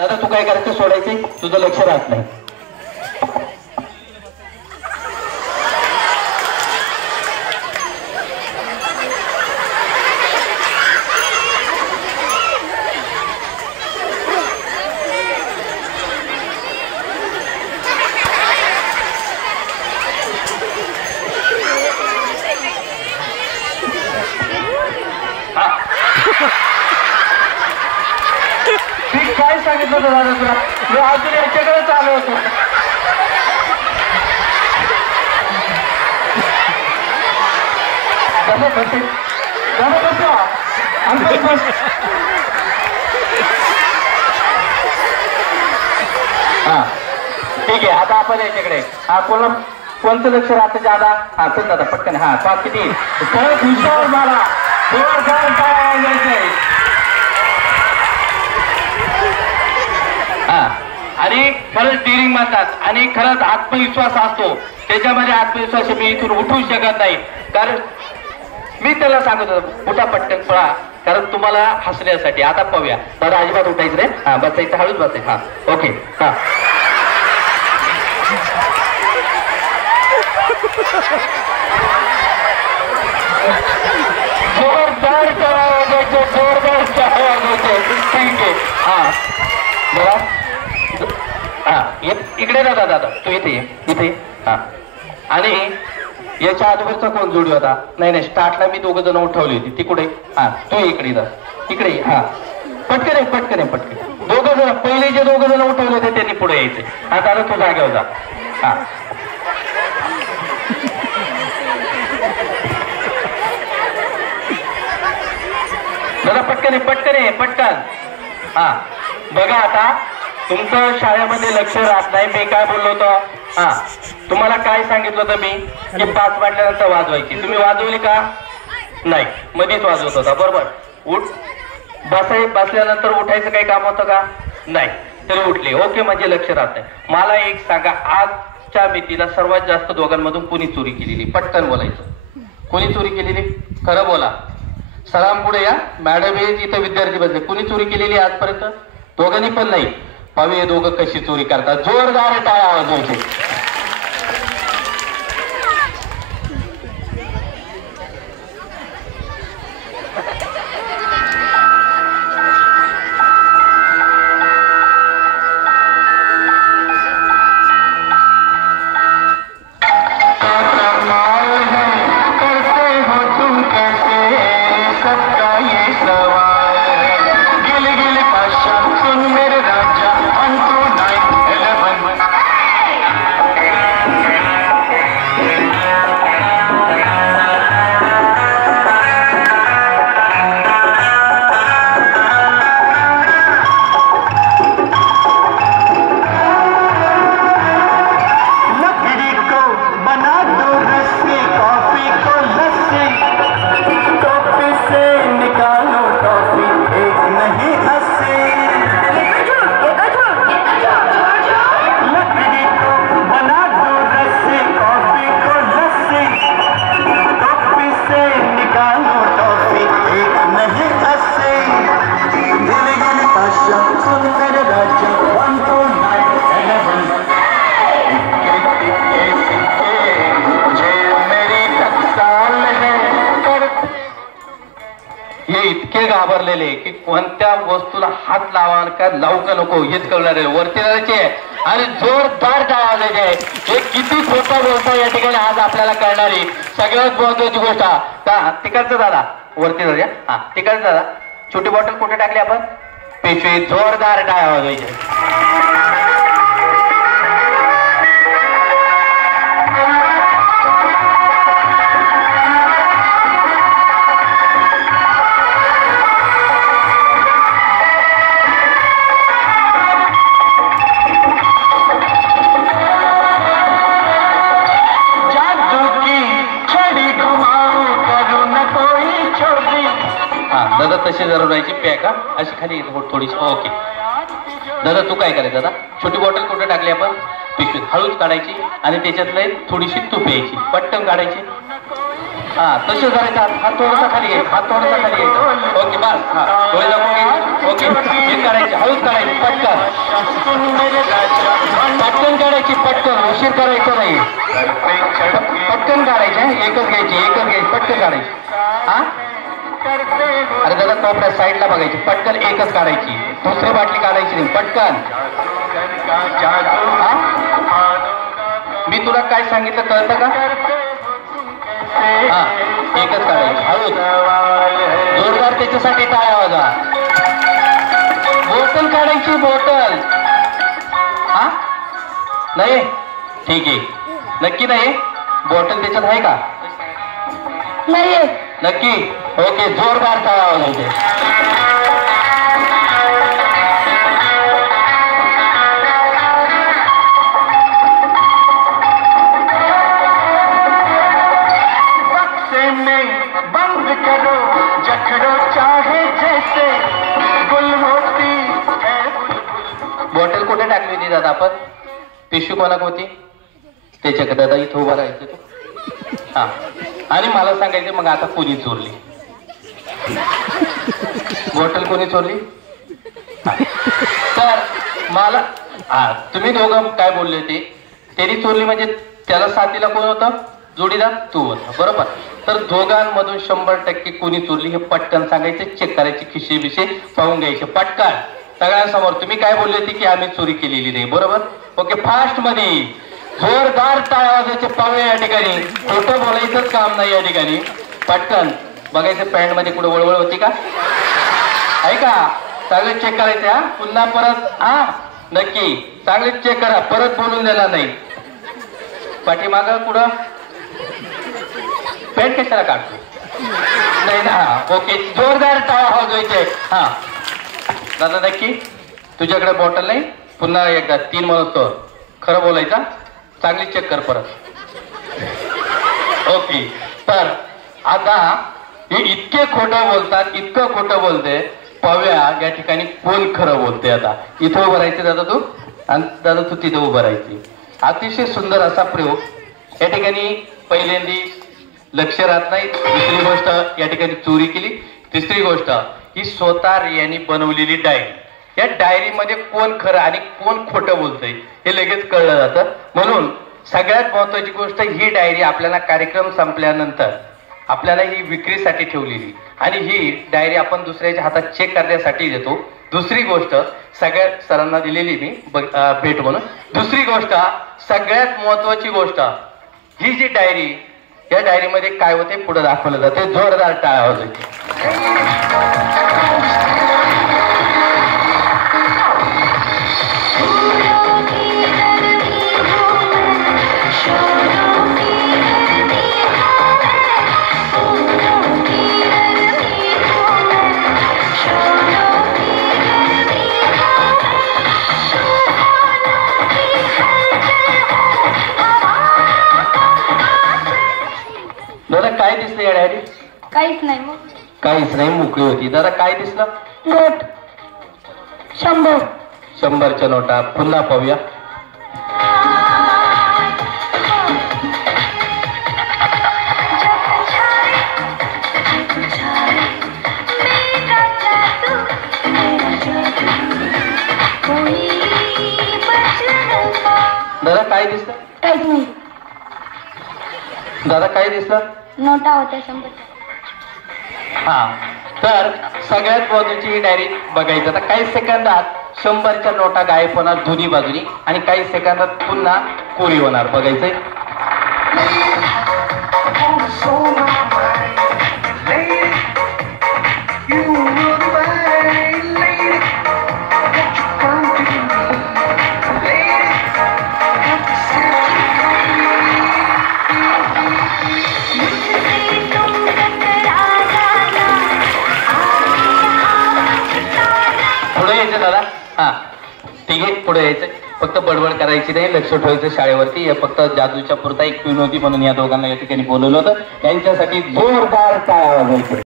दादा तू काय करायचं सोडायचं तुझं लक्ष राहत नाही. काय सांगितलं होतं दादा तुला मी अजून याच्याकडे चालू होतो. हा ठीक आहे आता आपण याच्याकडे हा कोणतं लक्ष राहतं दादा. हा चल दादा पटकन हा पाच किती हुशार मला आणि खरंच डिरिंग म्हणतात आणि खरंच आत्मविश्वास असतो त्याच्यामध्ये. आत्मविश्वास मी इथून उठू शकत नाही कारण मी त्याला सांगत होतो उठा पटकन पळा कारण तुम्हाला हसण्यासाठी. आता पाहूया दादा अजिबात उठायचं रे. हा बसायचं हळूच बसायचं. हा ओके हा जोरदार जोरदार ठीक आहे. हा बघा हा इकडे ना दादा तू इथे इथे. हा आणि याच्या अगोदरचा कोण जोडी होता. नाही नाही स्टार्टला मी दोघं जण उठवली होती ती कुठे. हा तू इकडे जा इकडे. हा पटकन आहे पटकन आहे पटकन. दोघं जण पहिले जे दोघं जण उठवले होते त्यांनी पुढे यायचे. हा दादा तू जागेवर जा. हा दादा पटकन आहे पटकन आहे पटकन. हा बघा आता तुमचं शाळेमध्ये लक्ष राहत नाही. मी काय बोललो होतो हा तुम्हाला काय सांगितलं होतं मी की 5 वाजल्यानंतर वाजवायची. तुम्ही वाजवली का नाही मध्येच वाजवत होता बरोबर. उठ बसल्यानंतर उठायचं काही काम होतं का नाही तरी उठले. ओके म्हणजे लक्ष राहत नाही. मला एक सांगा आजच्या भीतीला सर्वात जास्त दोघांमधून कोणी चोरी केलेली. पटकन बोलायचं. कोणी चोरी केलेली खरं बोला. सलाम पुढे या मॅडम हे इथं विद्यार्थी बसले. कोणी चोरी केलेली आजपर्यंत. दोघांनी पण नाही. पाहूया दोघं कशी चोरी करतात. जोरदार टाळ्या वाजवायचे. इतके घाबरलेले की कोणत्या वस्तूला हात लावा का लावू का नको हेच कळणारे. वरती जायचे आणि जोरदार टाळ्या वाजवायचे. हे किती खोटं बोलतो या ठिकाणी आज आपल्याला कळणारी सगळ्यात महत्वाची गोष्ट. का तिकडचं दादा वरती जाऊया. हा तिकडचं दादा छोटी बॉटल कुठे टाकली आपण पिशवी. जोरदार टाळ्या वाजवायचे. दादा तशी जरूर राहायची पॅक का अशी खाली थोडीशी. ओके दादा तू काय करायचं दादा छोटी बॉटल कुठे टाकली आपण पिशवीत हळूच काढायची आणि त्याच्यातले थोडीशी तूप यायची पटकन काढायची. हा तसे करायचा. हात थोडासा खाली घ्यायचा, हात थोडासा खाली घ्यायचा. ओके बस. हा डोळे दाबून ओके. हे काढायचे, हळूच काढायची, पटकन पटकन काढायची, पटकन उशीर करायचा नाही. पटकन काढायचे, एकच घ्यायची, पटकन काढायची. हा अरे दादा कोपऱ्या साईडला बघायची, पटकन एकच काढायची, दुसरी बाटली काढायची नाही, पटकन. हा मी तुला काय सांगितलं कळतं का? हा एकच काढायची, हळूच जोरदार त्याच्यासाठी टाळ्या वाजा. बॉटल काढायची, बॉटल. हा नाही ठीक आहे, नक्की नाही बॉटल त्याच्यात आहे का? नाही नक्की. ओके जोरदार टाळ्या वाजवते. बंद करो जखड़ो चाहे जैसे गुल होती है. बॉटल कुठे टाकली होती दादा आपण? पिशवी कोणाक होती? त्याच्याकडे दादा इथं उभा राहायचं तू. हा आणि मला सांगायचं मग आता कोणी चोरली बॉटल? कोणी चोरली? तर मला हा तुम्ही दोघं काय बोलले होते? त्यांनी चोरली म्हणजे त्याला साथीला कोण होतं? जोडीदार तू होता, बरोबर. तर दोघांमधून 100% कोणी चोरली हे पटकन सांगायचं, चेक करायचे, खिशे बिशे पाहून घ्यायचे पटकन सगळ्यांसमोर. तुम्ही काय बोलले होते की आम्ही चोरी केलेली नाही, बरोबर. ओके फास्ट मध्ये जोरदार टाळ्या वाजवायचे पाहूया या ठिकाणी. खोटं बोलायचंच काम नाही या ठिकाणी. पटकन बघायचं पॅन्ट मध्ये कुठे वळवळ होती का? आहे का? चांगले चेक करायचे. हा पुन्हा परत हा नक्की चांगले चेक करा, परत बोलून देणार नाही. पाठीमाग कुठं पॅन्ट कशाला काढतो? नाही ना. ओके जोरदार टाळ्या वाजवायचे. हा दादा नक्की तुझ्याकडे बॉटल नाही? पुन्हा एकदा 3 म्हणतो खरं बोलायचा, चांगली चेक कर परत. ओके तर आता हे इतके खोटं बोलतात, इतकं खोटं बोलते. पाहूया या ठिकाणी कोण खरं बोलते. आता इथं उभं राहायचं दादा तू, आणि दादा तू तिथं उभं राहायची. अतिशय सुंदर असा प्रयोग या ठिकाणी. पहिल्यांदी लक्ष राहत नाही, दुसरी गोष्ट या ठिकाणी चोरी केली, तिसरी गोष्ट ही स्वतः रियाने बनवलेली डायरी. या डायरीमध्ये कोण खरं आणि कोण खोटं बोलतंय हे लगेच कळलं जातं. म्हणून सगळ्यात महत्वाची गोष्ट ही डायरी आपल्याला कार्यक्रम संपल्यानंतर आपल्याला ही विक्रीसाठी ठेवलेली, आणि ही डायरी आपण दुसऱ्याच्या हातात चेक करण्यासाठी देतो. दुसरी गोष्ट सगळ्या सरांना दिलेली मी भेट म्हणून. दुसरी गोष्ट सगळ्यात महत्वाची गोष्ट ही जी डायरी, या डायरीमध्ये काय होते पुढे दाखवलं जाते. जोरदार टाळ्या वाजवायचे. दादा काय दिसलं या डायरी? काहीच नाही. मग काहीच नाही, मोकळी होती. दादा काय दिसलं? नोट 100. 100च्या नोटा. पुन्हा पाहूया. दादा काय दिसलं? काहीच नाही. दादा काय दिसलं? नोटा होत्या 100. हा तर सगळ्यात महत्वाची ही डायरी बघायचं. आता काही सेकंदात 100च्या नोटा गायब होणार दोन्ही बाजूनी, आणि काही सेकंदात पुन्हा कोरी होणार. बघायचंय. पुढे यायचं दादा. हा ठीक आहे, पुढे यायचं. फक्त बडबड करायची नाही, लक्ष ठेवायचं शाळेवरती. हे फक्त जादूच्या पुरता एक विनोदी म्हणून या दोघांना या ठिकाणी बोलवलं होतं. यांच्यासाठी जोरदार टाळ्या वाजवायचे.